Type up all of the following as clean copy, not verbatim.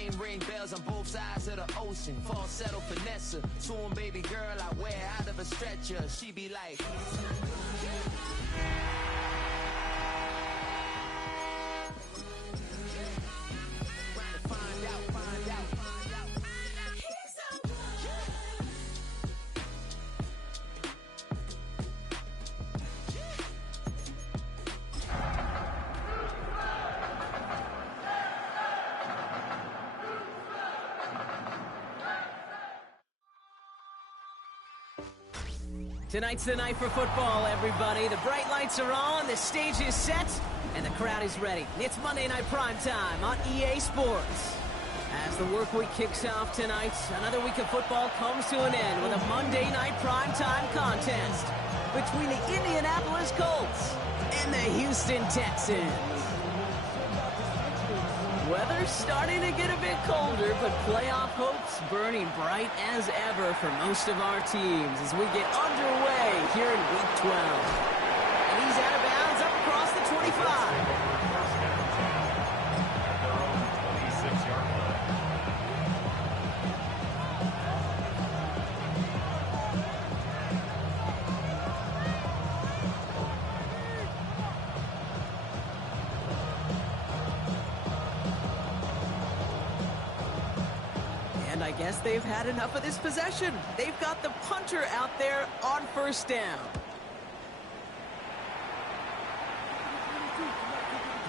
Champagne ring bells on both sides of the ocean. Falsetto finesse. Soon baby girl I wear out of a stretcher. She be like Tonight's the night for football, everybody. The bright lights are on, the stage is set, and the crowd is ready. It's Monday Night Primetime on EA Sports. As the work week kicks off tonight, another week of football comes to an end with a Monday Night Primetime contest between the Indianapolis Colts and the Houston Texans. Weather's starting to get a bit colder, but playoff hopes burning bright as ever for most of our teams as we get underway here in Week 12. And he's out of bounds up across the 25. I guess they've had enough of this possession. They've got the punter out there on first down.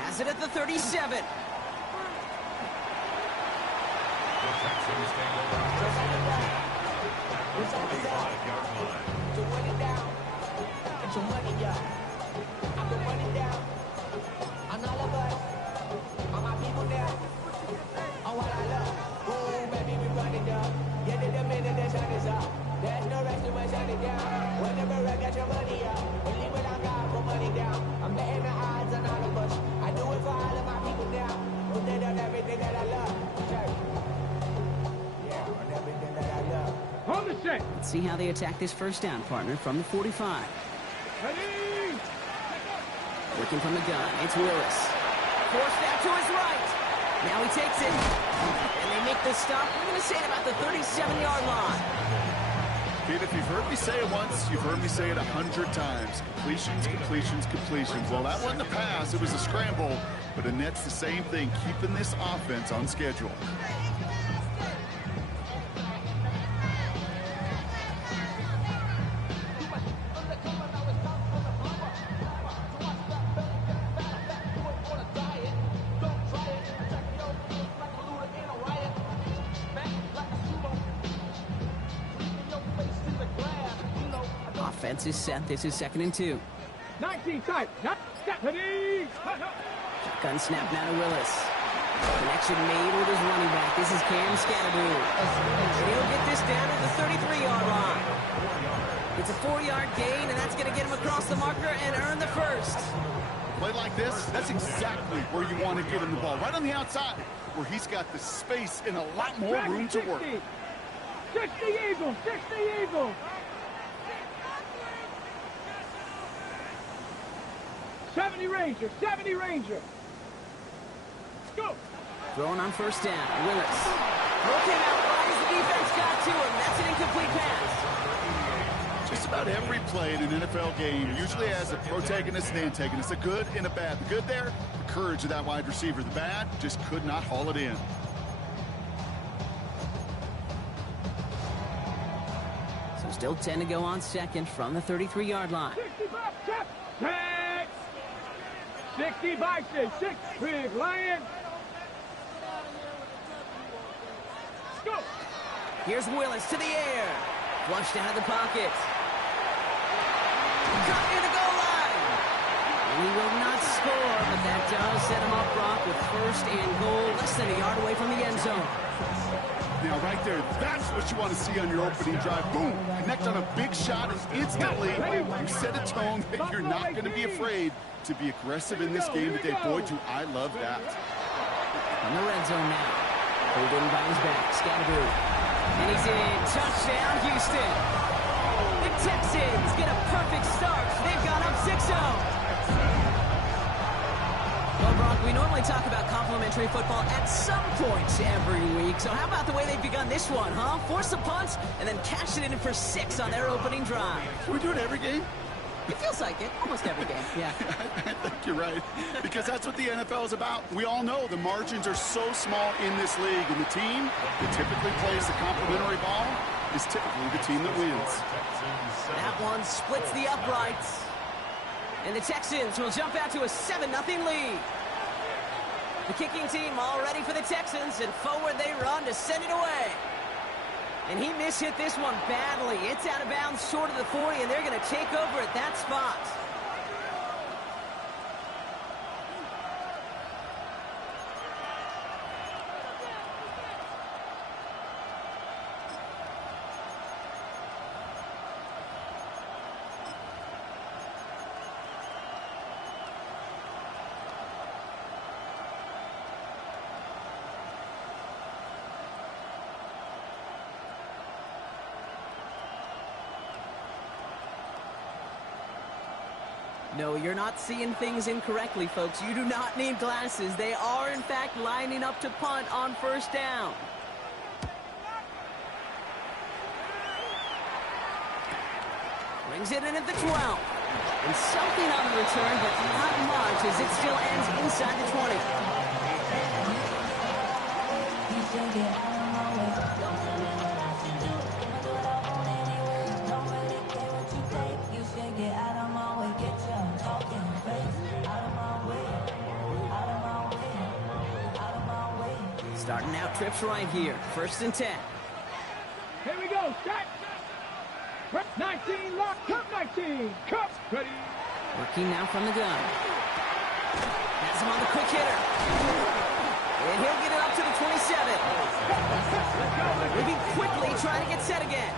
Has it at the 37. There's no rest to my shut it down. Whenever I get your money up, believe when I got my money down. I'm betting the odds on all the bush. I do it for all of my people now. Who did on everything that I love. Church. Yeah, on everything that I love. Hold the shake. Let's see how they attack this first down, partner, from the 45. Ready? Working from the gun, it's Willis. Forced out to his right. Now he takes it. And they make the stop. I'm going to say it about the 37-yard line. Pete, if you've heard me say it once, you've heard me say it 100 times. Completions, completions, completions. Well, that wasn't a pass. It was a scramble. But Annette's the same thing, keeping this offense on schedule. Offense is set. This is 2nd and 2. 19 tight. Ready? Shotgun snap now to Willis. Connection made with his running back. This is Cam Scatterboo. And he'll get this down to the 33-yard line. It's a 4-yard gain, and that's going to get him across the marker and earn the first. Play like this, that's exactly where you want to get him the ball. Right on the outside, where he's got the space and a lot more room to work. 60 Eagles, 60 Eagles. 70 Ranger, 70 Ranger. Go. Throwing on first down, Willis. Throw came out wide as the defense got to him. That's an incomplete pass. Just about every play in an NFL game usually has a protagonist and antagonist, a good and a bad. The good there, the courage of that wide receiver. The bad, just could not haul it in. So still 10 to go on second from the 33-yard line. 65, tap, 60 Bison, 6 Big Lion. Go. Here's Willis to the air. Flushed out of the pocket. Cut near the goal line. He will not score, but that does set him up, Brock, with first and goal, less than a yard away from the end zone. Now, right there, that's what you want to see on your opening drive. Boom! Connect on a big shot, and instantly you set a tone that you're not going to be afraid to be aggressive in this game today. Boy, do I love that. On the red zone now. Holding by his back, Scatterboo. And he's in. Touchdown, Houston. The Texans get a perfect start. They've gone up 6-0. Well, Brock, we normally talk about complimentary football at some points every week. So how about the way they've begun this one, huh? Force a punt and then cash it in for 6 on their opening drive. Can we do it every game? It feels like it. Almost every game, yeah. I think you're right, because that's what the NFL is about. We all know the margins are so small in this league, and the team that typically plays the complimentary ball is typically the team that wins. That one splits the uprights. And the Texans will jump out to a 7-0 lead. The kicking team all ready for the Texans, and forward they run to send it away. And he mishit this one badly. It's out of bounds short of the 40, and they're going to take over at that spot. No, you're not seeing things incorrectly, folks. You do not need glasses. They are, in fact, lining up to punt on first down. Brings it in at the 12. And something on the return, but not much, as it still ends inside the 20. Starting out trips right here. 1st and 10. Here we go. Set. 19, lock. Cup 19. Cup. Ready. Working now from the gun. Has him on the quick hitter. And he'll get it up to the 27. Moving quickly, trying to get set again.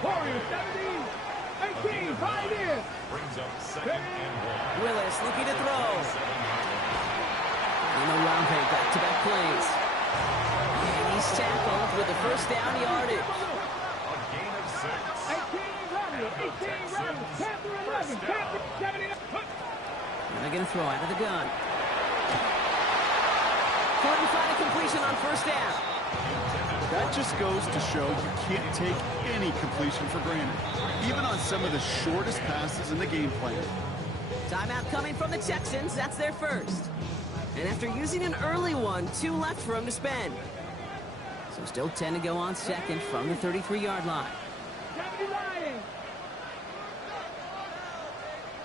Warriors 17. 18. 5 in. Willis looking to throw. And Olave back-to-back plays. And he's tackled with the first down yardage. 18 Ravens. 18 Ravens. Panther 11. Panther 70. And they're going to throw out of the gun. Couldn't find a completion on first down. That just goes to show you can't take any completion for granted, even on some of the shortest passes in the game plan. Timeout coming from the Texans. That's their first. And after using an early one, 2 left for him to spend. So still 10 to go on second from the 33-yard line. 70 Lions.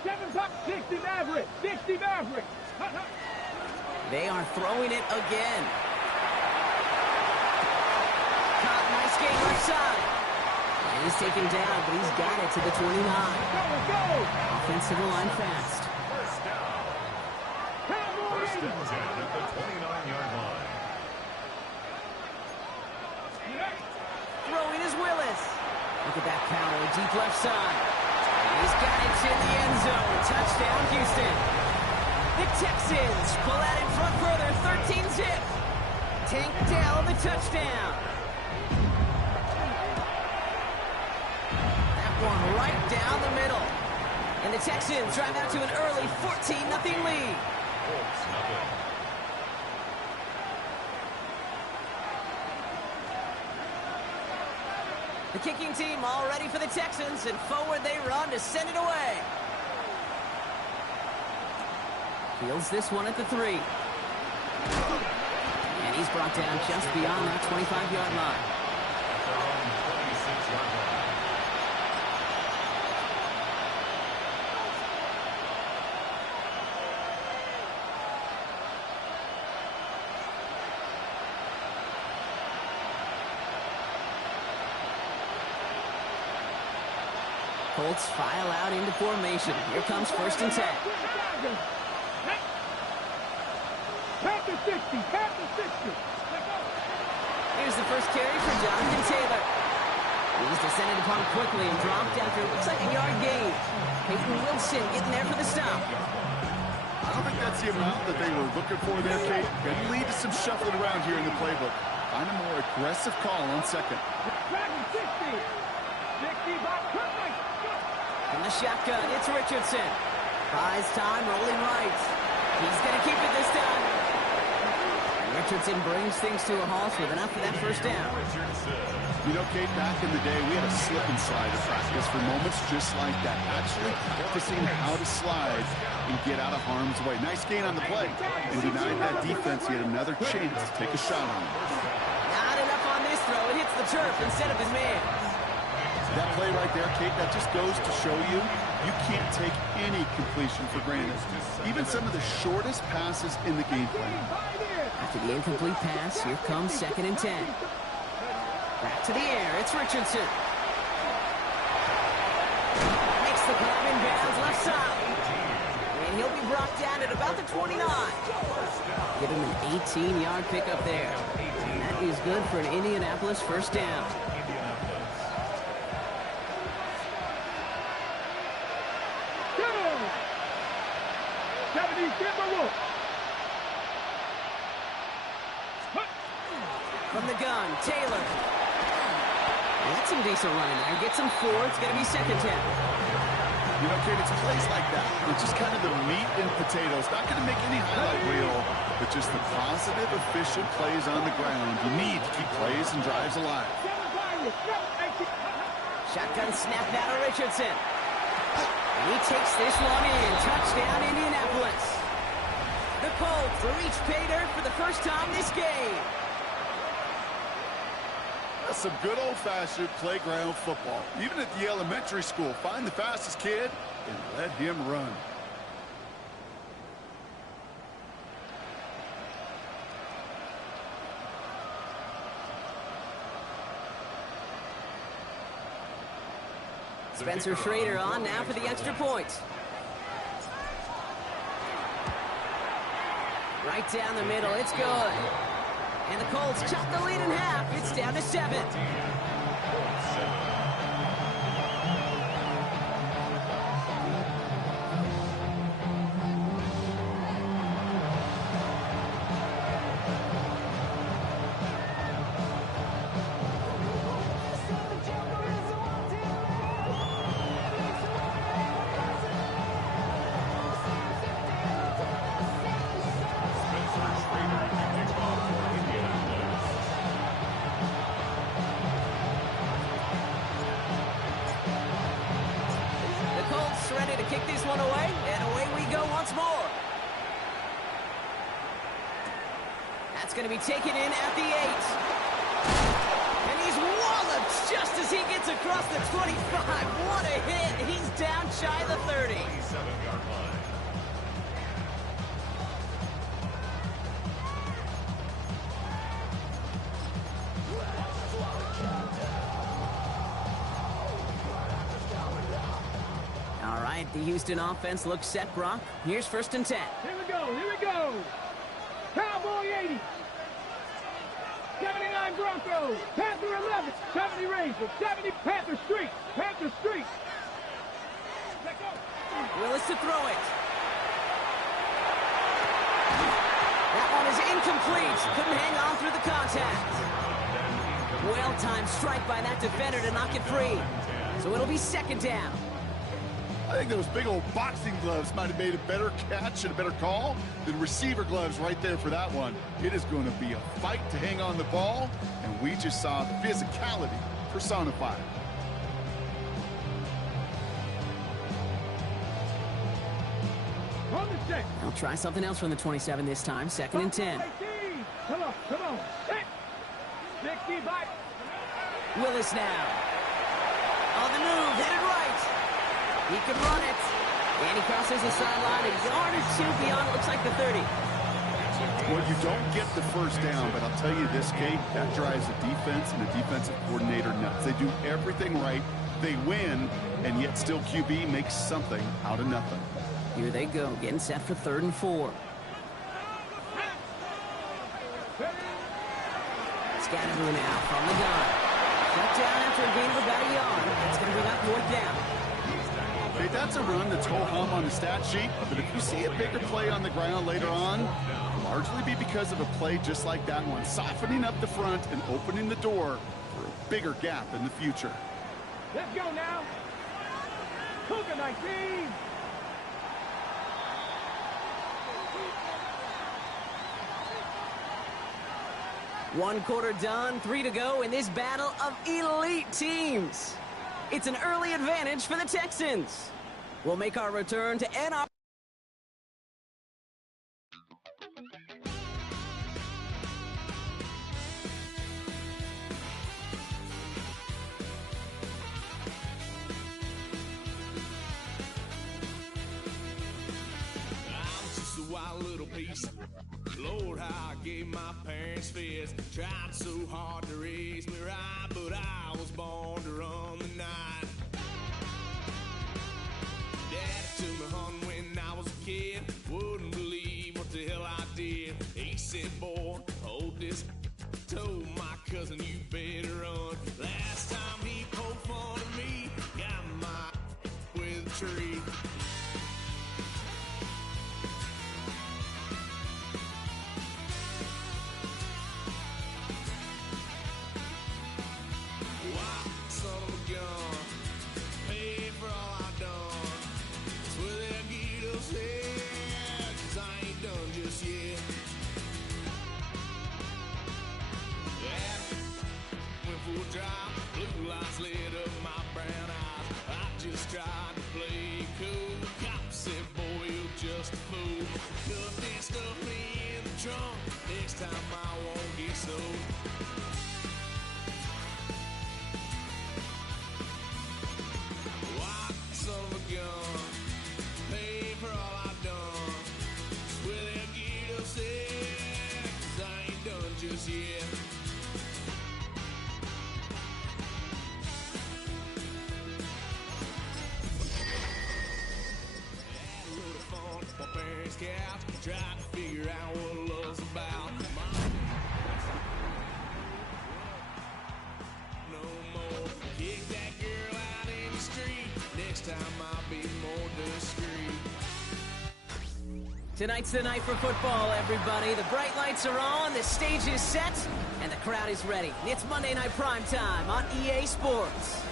7 top 60 Mavericks. 60 Mavericks. They are throwing it again. Caught, nice game left side. And he's taken down, but he's got it to the 29. Go. Offensive line fast. First and 10 at the 29-yard line. Throwing is Willis. Look at that power, deep left side. He's got it to the end zone. Touchdown, Houston. The Texans pull out in front further, 13-zip. Tank Dell, the touchdown. That one right down the middle. And the Texans drive out to an early 14-0 lead. The kicking team all ready for the Texans, and forward they run to send it away. Fields this one at the 3. And he's brought down just beyond that 25-yard line. Colts file out into formation. Here comes 1st and 10. Panther 60. Panther 60. Here's the first carry for Jonathan Taylor. He's descended upon quickly and dropped after it looks like a yard gain. Peyton Wilson getting there for the stop. I don't think that's the amount that they were looking for there, Kate. Going to lead to some shuffling around here in the playbook. Find a more aggressive call on second. Dragon 60. 60 by Kirkland. From the shotgun, it's Richardson. Buys time, rolling right. He's going to keep it this time. And Richardson brings things to a halt with enough for that first down. You know, Kate, back in the day, we had a slip and slide at practice for moments just like that. Actually practicing how to slide and get out of harm's way. Nice gain on the play. And denied that defense. He had another chance to take a shot on him. Not enough on this throw. It hits the turf instead of his man. That play right there, Kate, that just goes to show you can't take any completion for granted. Even some of the shortest passes in the game plan. After the incomplete pass, here comes 2nd and 10. Back to the air, it's Richardson. Makes the grab in bounds left side. And he'll be brought down at about the 29. Give him an 18-yard pickup there. And that is good for an Indianapolis first down. From the gun, Taylor. That's some decent running there. Gets him 4. It's going to be 2nd down. You know, Kate, it's plays like that. It's just kind of the meat and potatoes. Not going to make any highlight reel, but just the positive, efficient plays on the ground. You need to keep plays and drives alive. Shotgun snap out of Richardson. And he takes this one in. Touchdown, Indianapolis. The Colts reach pay dirt for the first time this game. That's some good old-fashioned playground football. Even at the elementary school, find the fastest kid and let him run. Spencer Schrader on now for the extra point. Right down the middle, it's good. And the Colts chop the lead in half. It's down to 7. Ready to kick this one away, and away we go once more. That's going to be taken in at the 8. And he's walloped just as he gets across the 25. What a hit. He's down shy of the 30. 27-yard line. The Houston offense looks set, Brock. Here's 1st and 10. Here we go, here we go. Cowboy 80. 79 Broncos. Panther 11. 70 Rangers. 70 Panther Street. Panther Street. Let's go. Willis to throw it. That one is incomplete. Couldn't hang on through the contact. Well-timed strike by that defender to knock it free. So it'll be 2nd down. I think those big old boxing gloves might have made a better catch and a better call than receiver gloves right there for that one. It is going to be a fight to hang on the ball, and we just saw physicality personified. On the check. I'll try something else from the 27 this time. 2nd and 10. Come on, come on. 60 back. Willis now. On the move, headed right. He can run it. And he crosses the sideline a yard or 2 beyond, looks like the 30. Well, you don't get the first down, but I'll tell you this, Kate, that drives a defense and a defensive coordinator nuts. They do everything right. They win, and yet still QB makes something out of nothing. Here they go, getting set for 3rd and 4. Scatterboo now from the gun. Shut down after a gain of about a yard. That's going to bring up 4th down. Hey, that's a run that's ho-hum on the stat sheet, but if you see a bigger play on the ground later on, largely be because of a play just like that one, softening up the front and opening the door for a bigger gap in the future. Let's go now. Cougar 19. One quarter done, 3 to go in this battle of elite teams. It's an early advantage for the Texans. We'll make our return to Ann Arbor. Wild little piece. Lord, how I gave my parents fist. Tried so hard to raise me right, but I was born to run the night. Daddy took me hunting when I was a kid. Wouldn't believe what the hell I did. He said, boy, hold this. Told my cousin, you better run. Last time he poked fun at me, got my with a tree. Blue lights lit up my brown eyes. I just tried to play cool. Cop said, boy, you're just a fool. Cuffed and stuffed me in the trunk. Next time I won't get sold. White son of a gun. Pay for all I've done. Swear they'll get upset, 'cause I ain't done just yet. Couch, try to figure out what love's about. No more. Kick that girl out in the street. Next time I'll be more discreet. Tonight's the night for football, everybody. The bright lights are on, the stage is set, and the crowd is ready. It's Monday Night Primetime on EA Sports.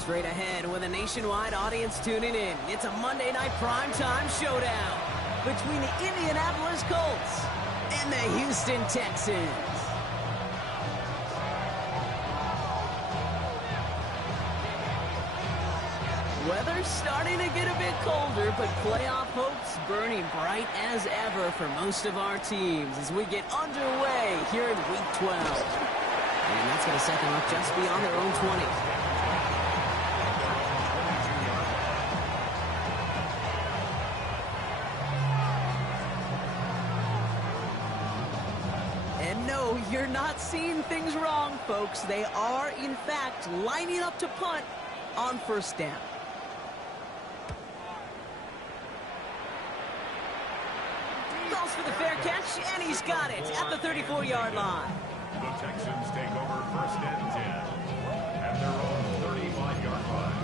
Straight ahead with a nationwide audience tuning in. It's a Monday Night Primetime showdown between the Indianapolis Colts and the Houston Texans. Weather's starting to get a bit colder, but playoff hopes burning bright as ever for most of our teams as we get underway here in Week 12. And that's going to set them up just beyond their own 20. You're not seeing things wrong, folks. They are, in fact, lining up to punt on first down. Goes for the fair catch, and he's got it at the 34-yard line. The Texans take over first and 10 at their own 35-yard line.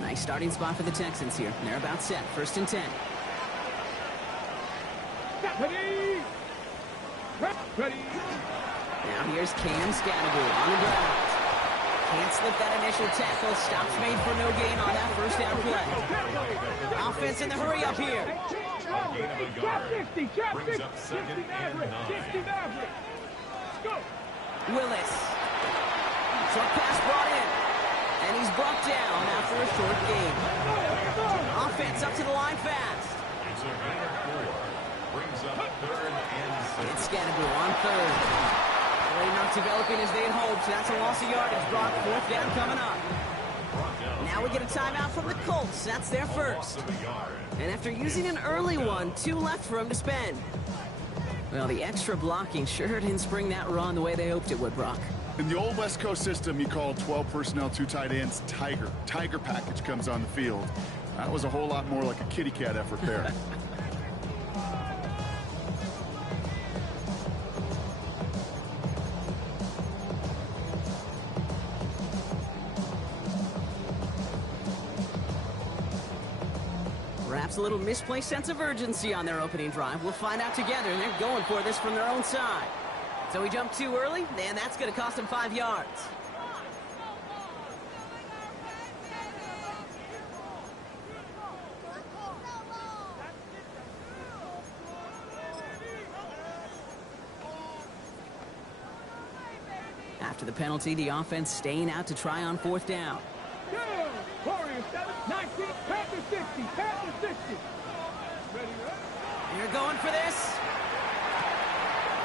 Nice starting spot for the Texans here. They're about set. First and 10. Ready. Ready. Now here's Cam Scattergood on the ground. Can't slip that initial tackle. Stops made for no gain on that first down play. Offense in the hurry up here. Drop 60. Drop 60. 60 Maverick. 60 Maverick. Let's go. Willis. Short pass brought in. And he's brought down after a short game. Offense up to the line fast. It's a gain of 4. Brings up 3rd and 6. It's Scannaboo on 3rd. Really not developing as they had hoped. That's a loss of yardage. Brock, 4th down coming up. Now we get a timeout from the Colts. That's their first. And after using an early one, 2 left for him to spend. Well, the extra blocking sure didn't spring that run the way they hoped it would, Brock. In the old West Coast system, you call 12 personnel, 2 tight ends, Tiger. Tiger package comes on the field. That was a whole lot more like a kitty cat effort there. Perhaps a little misplaced sense of urgency on their opening drive. We'll find out together, and they're going for this from their own side. So he jumped too early, and that's going to cost him 5 yards. After the penalty, the offense staying out to try on 4th down. Warriors 7, 19, Panthers 60, Panthers 60. They're going for this.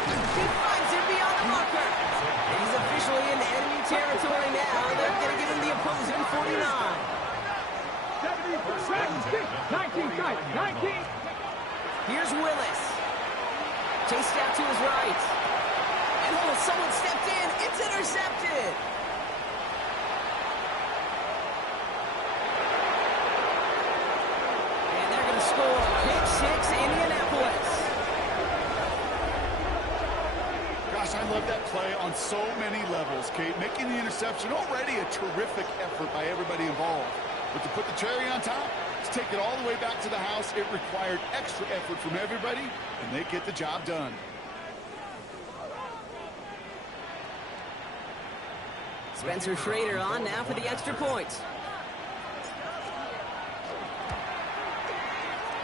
He finds him beyond the marker. And he's officially in enemy territory now. They're going to give him the opposing 49. 19 tight, 19. Here's Willis. Chased out to his right. And oh, someone stepped in. It's intercepted. And they're going to score. Pick 6, Indianapolis. Gosh, I love that play on so many levels, Kate. Making the interception, already a terrific effort by everybody involved. But to put the cherry on top, to take it all the way back to the house, it required extra effort from everybody, and they get the job done. Spencer Schrader on now for the extra point.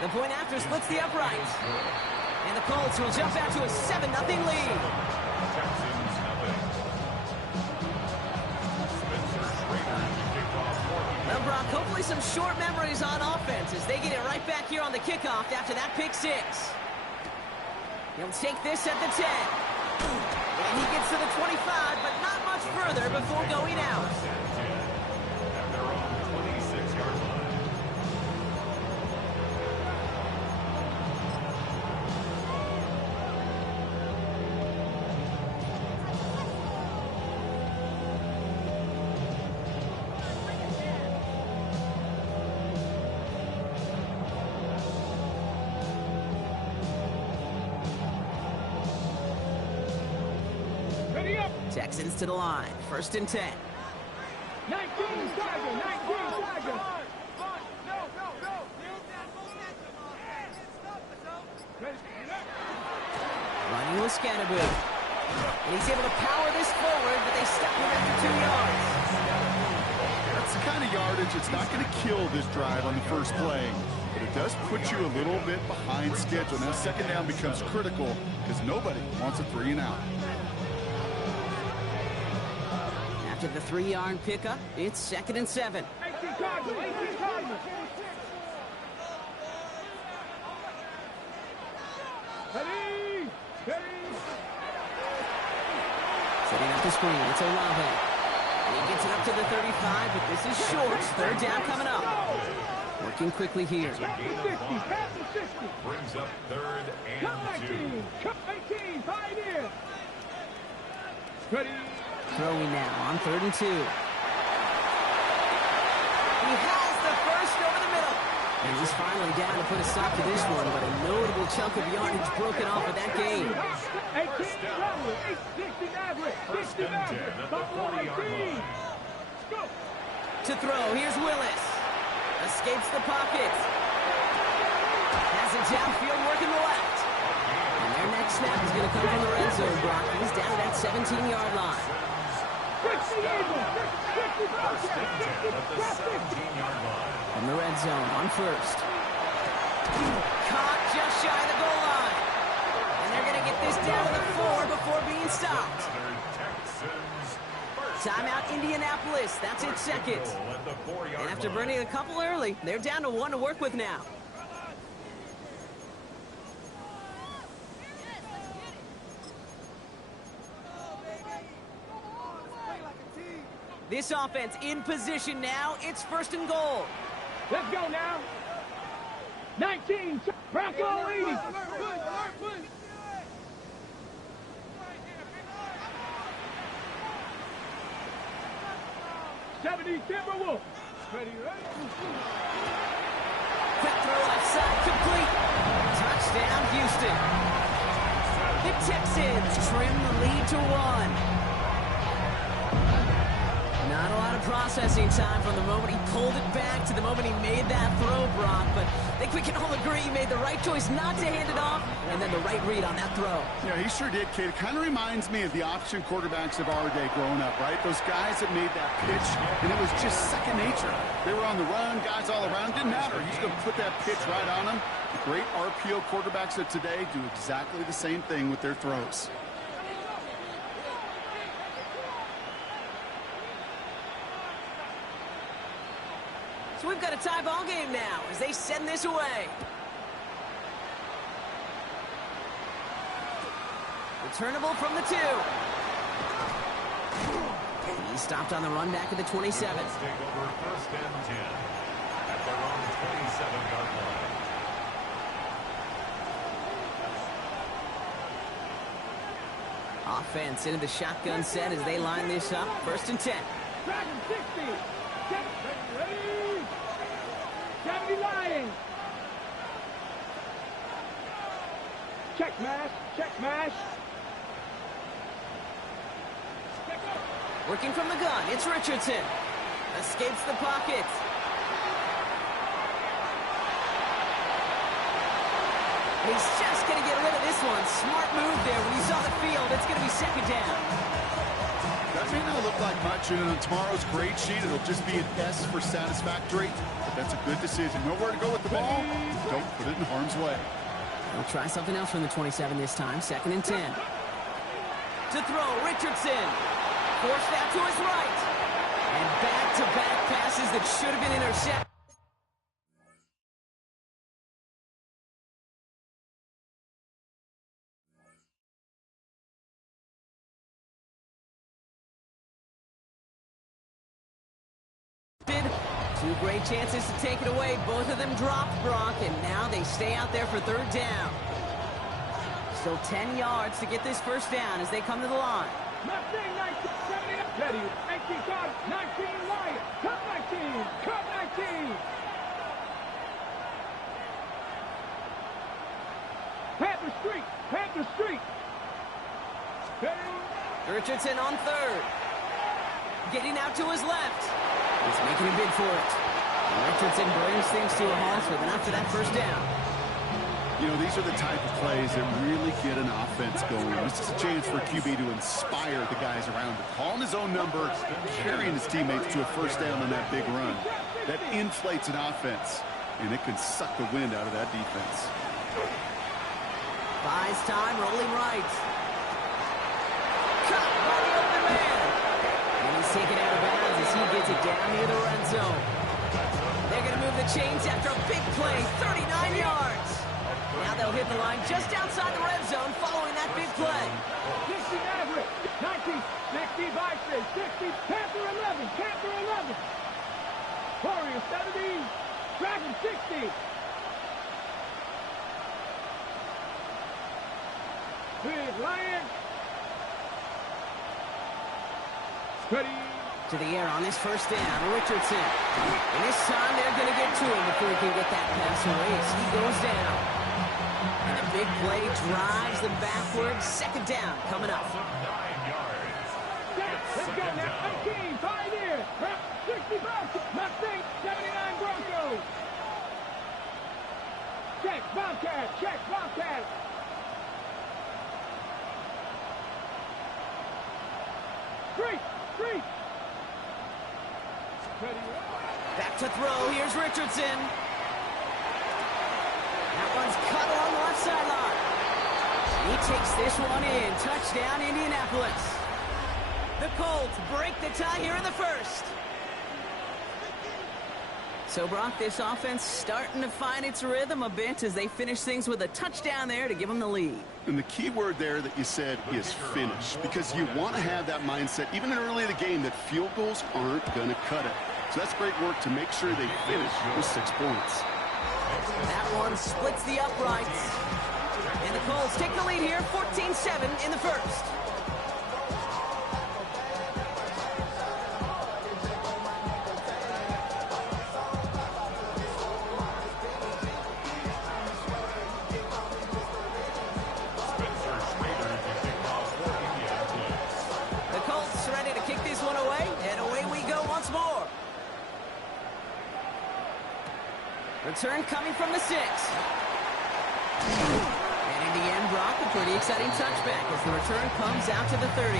The point after splits the upright. And the Colts will jump out to a 7-0 lead. Texans nothing. Spencer Schrader to kick off. Well, Brock, hopefully some short memories on offense as they get it right back here on the kickoff after that pick 6. He'll take this at the 10. And he gets to the 25, but not much further before going out. At their own 26-yard line. Texans to the line. 1st and 10. 19 Tiger, 19 Tiger. Running with Scannaboo. And he's able to power this forward, but they stop him after 2 yards. That's the kind of yardage that's not going to kill this drive on the first play. But it does put you a little bit behind schedule. Now 2nd down becomes critical because nobody wants a 3 and out. After the 3-yard pickup, it's 2nd and 7. 18 Cardinals, 18 Cardinals. Ready, ready. Setting up the screen, it's Olave. And he gets it up to the 35, but this is short. 3rd down coming up. Working quickly here. Panthers 60, Panthers 60. Brings up 3rd and 2. 19, 18, pioneer. Ready. Throwing now on 3rd and 2. He has the first over the middle. And he's finally down to put a stop to this one, but a notable chunk of yardage broken off of that game. 18, 60 Maverick, 60 Maverick, Buffalo 18. Go. To throw, here's Willis. Escapes the pocket. Has it downfield, working the left. And their next snap is going to come from the red zone, Brock. He's down at that 17-yard line. 60 Eagles, 60 First and 10 at the 17-yard line. From the red zone on 1st. Caught just shy of the goal line. And they're going to get this down to the 4 before being stopped. Texans first. Timeout, Indianapolis. That's its second. And after burning a couple early, they're down to 1 to work with now. This offense in position now. It's 1st and goal. Let's go now. 19, Bronco 80. 70 Timberwolves. Ready, ready. Quick throw left side, complete. Touchdown, Houston. The Texans trim the lead to 1. Not a lot of processing time from the moment he pulled it back to the moment he made that throw, Brock. But I think we can all agree he made the right choice not to hand it off, and then the right read on that throw. Yeah, he sure did, kid. It kind of reminds me of the option quarterbacks of our day growing up, right? Those guys that made that pitch, and it was just second nature. They were on the run, guys all around. Didn't matter. He's going to put that pitch right on them. The great RPO quarterbacks of today do exactly the same thing with their throws. So we've got a tie ball game now as they send this away. Returnable from the 2. He stopped on the run back at the 27. Take over 1st and 10 at their own 27-yard line. Offense into the shotgun set as they line this up. 1st and 10. Dragon 60. 70 Lions. Check mash. Check mash. Working from the gun, it's Richardson. Escapes the pocket. He's just going to get rid of this one. Smart move there when he saw the field. It's going to be 2nd down. That may not look like much, and on tomorrow's grade sheet, it'll just be an S for satisfactory. But that's a good decision. Nowhere to go with the ball. Don't put it in harm's way. We'll try something else from the 27 this time. 2nd and 10. To throw, Richardson. Forced that to his right. And back-to-back passes that should have been intercepted. Two great chances to take it away. Both of them dropped, Brock, and now they stay out there for 3rd down. Still 10 yards to get this 1st down as they come to the line. Mustang 1970. Ready. 19 cards. 19 Lions. Cut 19. Cut 19. Panther Street. Panther Street. Ready. Richardson on 3rd. Getting out to his left. He's making a bid for it. Richardson brings things to a halt with enough for that 1st down. You know, these are the type of plays that really get an offense going. This is a chance for a QB to inspire the guys around him. Calling his own number, carrying his teammates to a 1st down on that big run. That inflates an offense, and it can suck the wind out of that defense. Buys time, rolling right. Cut by the open man. And he's taken out of bounds as he gets it down near the red zone. They're going to move the chains after a big play, 39 yards. Now they'll hit the line just outside the red zone following that big play. 60 Maverick. 19. 60 Vikings. 60. Panther 11. Panther 11. Warrior 70. Dragon 60. Big Lion. Ready. To the air on this 1st down, Richardson. And this time they're going to get to him before he can get that pass away as he goes down. And a big play drives them backwards. 2nd down coming up. 9 yards. Let's go now. 19. Pioneer. 65. Mustang 79 Broncos. Check Bobcat. Check Bobcat. Street. Back to throw. Here's Richardson. That one's cut along the left sideline. He takes this one in. Touchdown, Indianapolis. The Colts break the tie here in the first. So, Brock, this offense starting to find its rhythm a bit as they finish things with a touchdown there to give them the lead. And the key word there that you said is finish, because you want to have that mindset, even early in the game, that field goals aren't going to cut it. So that's great work to make sure they finish with 6 points. That one splits the uprights. And the Colts take the lead here, 14-7 in the first. Return coming from the 6. And in the end, Brock, a pretty exciting touchback as the return comes out to the 30.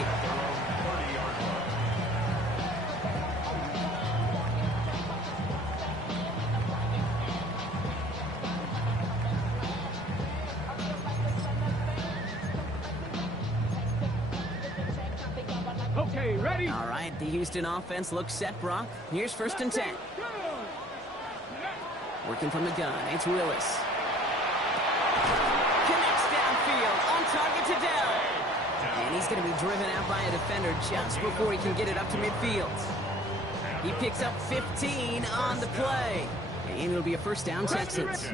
Okay, ready? All right, the Houston offense looks set, Brock. Here's 1st and 10. Working from the gun, it's Willis. Connects downfield, on target to Dell. And he's going to be driven out by a defender just before he can get it up to midfield. He picks up 15 on the play. And it'll be a first down, Texans.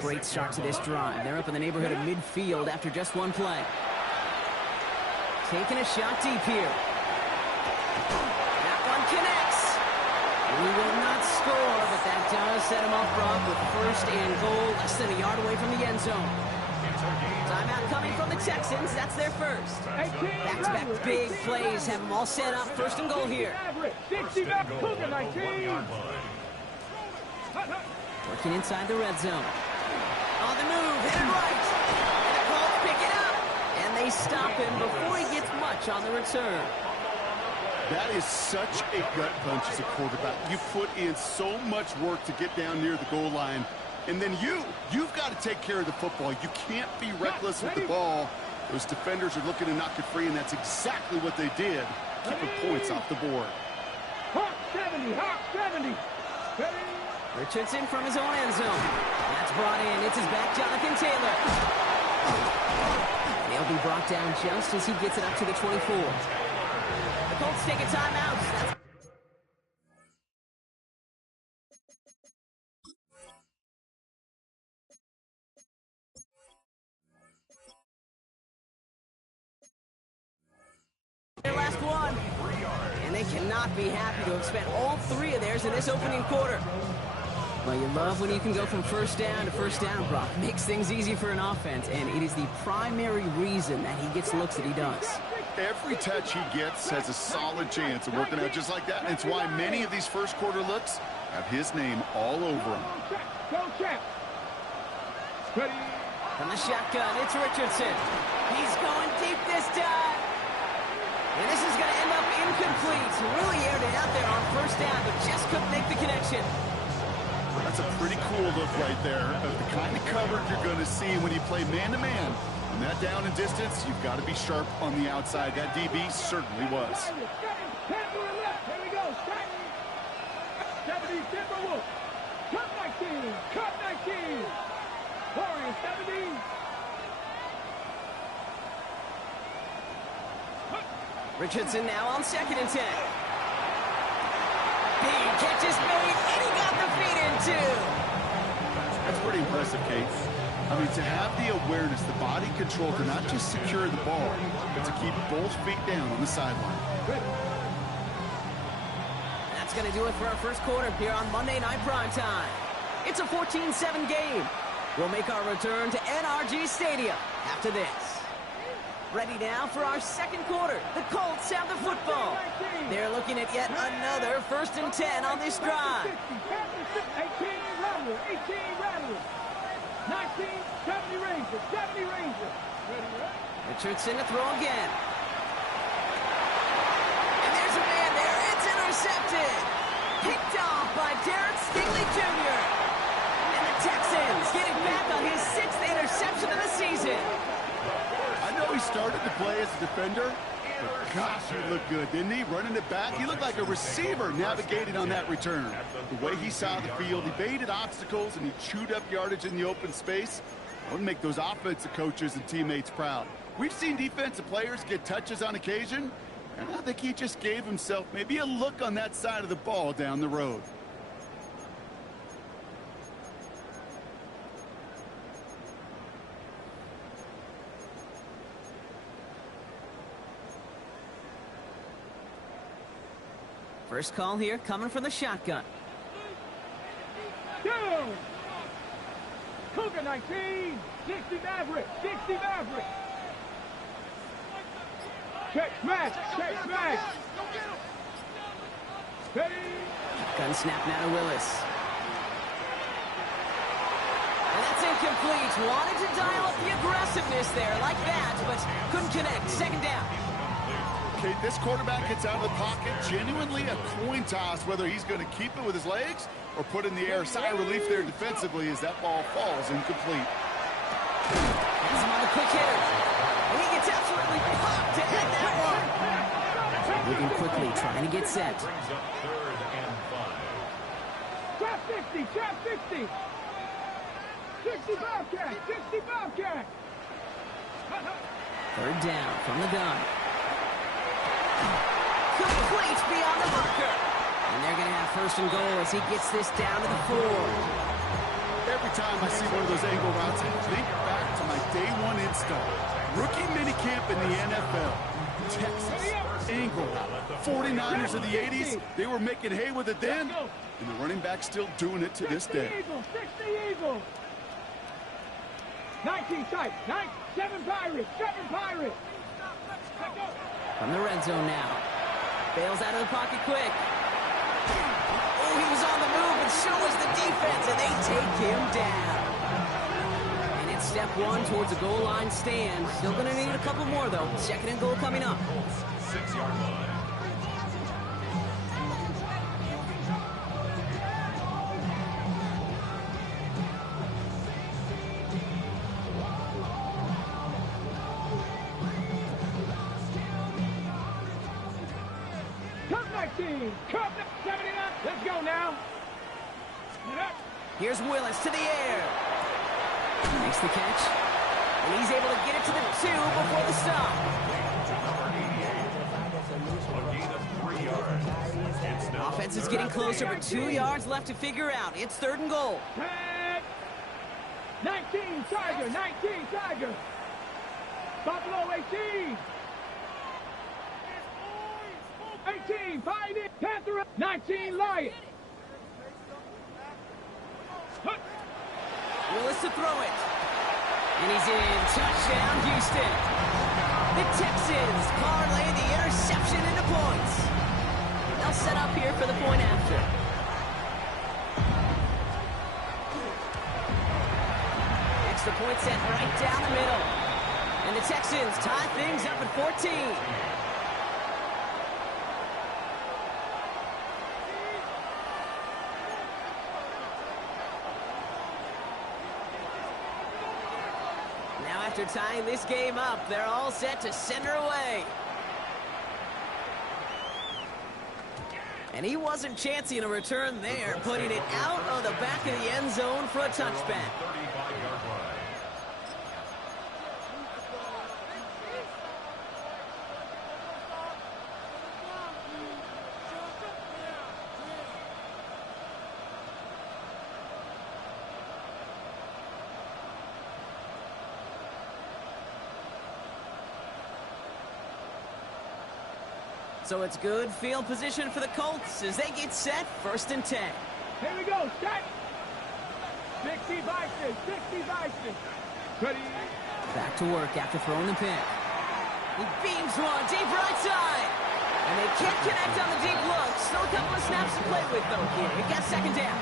Great start to this drive. They're up in the neighborhood of midfield after just one play. Taking a shot deep here. That one connects. We will not score, but that does set him off, Brock, with 1st and goal, less than a yard away from the end zone. Timeout coming from the Texans. That's their first. Back-to-back big plays have them all set up. 1st and goal here. Working inside the red zone. On the move, headed right. And the Colts pick it up. And they stop him before he gets much on the return. That is such a gut punch as a quarterback. You put in so much work to get down near the goal line, and then you've got to take care of the football. You can't be reckless with the ball. Those defenders are looking to knock it free, and that's exactly what they did, keeping points off the board. Hawk 70, Hawk 70. Richardson from his own end zone. That's brought in. It's his back, Jonathan Taylor. They'll be brought down just as he gets it up to the 24. The Colts take a timeout. Their last one. And they cannot be happy to have spent all 3 of theirs in this opening quarter. Well, you love when you can go from 1st down to 1st down, Brock. Makes things easy for an offense, and it is the primary reason that he gets looks that he does. Every touch he gets has a solid chance of working out just like that. And it's why many of these first quarter looks have his name all over them. Go check. Ready. From the shotgun, it's Richardson. He's going deep this time. And this is going to end up incomplete. Really aired it out there on 1st down, but just couldn't make the connection. That's a pretty cool look right there of the kind of coverage you're going to see when you play man-to-man. And that down and distance, you've got to be sharp on the outside. That DB certainly was. Here we go. 70, Timberwolves. Cut 19. Cut 19. Warriors 70. Richardson now on 2nd and 10. Big catch is made, and he got the feet in too. That's pretty impressive, Kate. I mean, to have the awareness, the body control to not just secure the ball, but to keep both feet down on the sideline. That's going to do it for our first quarter here on Monday Night Primetime. It's a 14-7 game. We'll make our return to NRG Stadium after this. Ready now for our second quarter. The Colts have the football. They're looking at yet another 1st and 10 on this drive. 18 Rattlers. 19, 70 Rangers. 70 Rangers. Richardson to throw again. And there's a man there. It's intercepted. Picked off by Derek Stingley Jr. And the Texans getting back on his 6th interception of the season. I know he started to play as a defender, But gosh, he looked good, didn't he? Running it back. He looked like a receiver navigating on that return. The way he saw the field, he baited obstacles, and he chewed up yardage in the open space. That would make those offensive coaches and teammates proud. We've seen defensive players get touches on occasion, and I think he just gave himself maybe a look on that side of the ball down the road. First call here coming from the shotgun. Down. Cougar 19. 60 Maverick. 60 Maverick. Check smash. Check smash. Ready. Gun snap now to Willis. And that's incomplete. Wanted to dial up the aggressiveness there like that, but couldn't connect. Second down. Okay, this quarterback gets out of the pocket, genuinely a coin toss whether he's going to keep it with his legs or put in the air. Sigh of relief there defensively as that ball falls incomplete. Has him on the quick hitter. And he gets absolutely popped to end that one. Moving quickly, trying to get set. Brings up 3rd and 5. Trap 60. Trap 60. 60 Bobcat. 60 Bobcat. Third down from the gun. Complete beyond the marker. And they're going to have first and goal as he gets this down to the 4. Every time I see one of those angle routes, I think back to my day one install. Rookie minicamp in the NFL. Texas, angle route. 49ers of the 80s, they were making hay with it then, and the running back's still doing it to this day. 60 Eagles. 19 tight. 7 Pirates. 7 Pirates. From the red zone now. Bails out of the pocket quick. Oh, he was on the move, and so was the defense, and they take him down. And it's step 1 towards a goal line stand. Still going to need a couple more, though. Second and goal coming up. 6-yard line. Cup 79. Let's go now. Here's Willis to the air. Makes the catch. And he's able to get it to the 2 before the stop. A gain of 3 yards. It's now Offense is getting closer, but 2 yards left to figure out. It's 3rd and goal. 19 Tiger. 19 Tiger. Buffalo 18. 18, find it, Panther, 19, Lion. Willis to throw it. And he's in. Touchdown, Houston. The Texans parlay the interception into points. They'll set up here for the point after. Extra point set right down the middle. And the Texans tie things up at 14. After tying this game up, they're all set to send her away. And he wasn't chancing a return there, putting it out of the back of the end zone for a touchback. 35-yard line. So it's good field position for the Colts as they get set, 1st and 10. Here we go, set. 60 Bison, 60 Bison. Ready. Back to work after throwing the pick. He beams one deep right side. And they can't connect on the deep look. Still a couple of snaps to play with, though, here. He got 2nd down.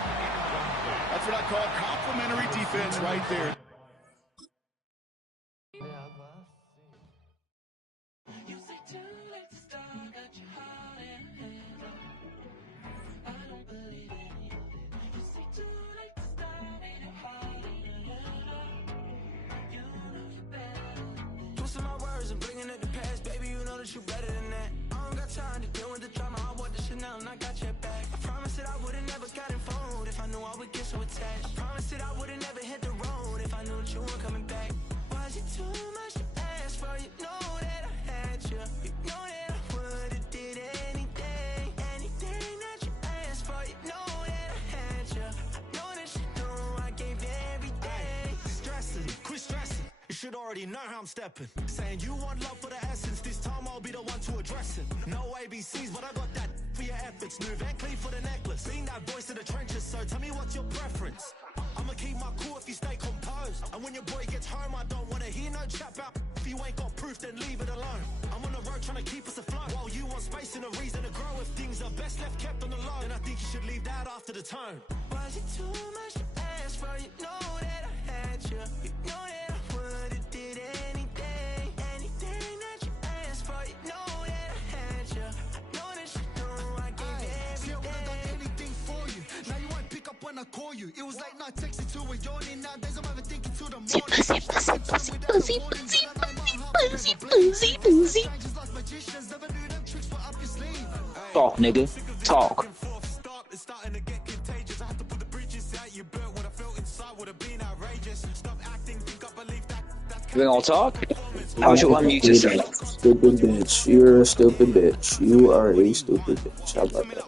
That's what I call complimentary defense right there. Twisting my words and bringing up the past, baby, you know that you better than that. I don't got time to deal with the drama. I want the Chanel and I got your back. I promise that I would've never gotten phoned if I knew I would get so attached. I promise that I would've never hit the road if I knew that you weren't coming back. Was it too much to ask for? You know that I had you. You know that I would've did anything, anything that you asked for. You know that I had you. I know that you know I gave you everything. Stressing, quit stressing. You should already know how I'm stepping. Saying you want love for the essence. This time I'll be the one to address it. No ABCs, but I got that for your efforts. New Van Cleef for the necklace. Being that voice in the trenches, so tell me what's your preference. I'ma keep my cool if you stay composed. And when your boy gets home, I don't wanna hear no chat about. If you ain't got proof, then leave it alone. I'm on the road trying to keep us afloat. While you want space and a reason to grow. If things are best left kept on the low, then I think you should leave that after the tone. Was it too much to ask for? You know that I had you. You know that I would've did anything, anything that you asked for. You know that I had you. I know that you know I gave you everything. See, I would've done anything for you. Now you won't pick up when I call you. It was like not texting to a yawning. Nowadays I'm even thinking to the morning. Talk, nigga. Talk. It's starting to get contagious. I had to put the bridges out you built. What I felt inside would have been outrageous. Stop acting, think I believe that. We gonna talk? How should I mute yourself? Stupid bitch. You're a stupid bitch. You are a stupid bitch. How about that?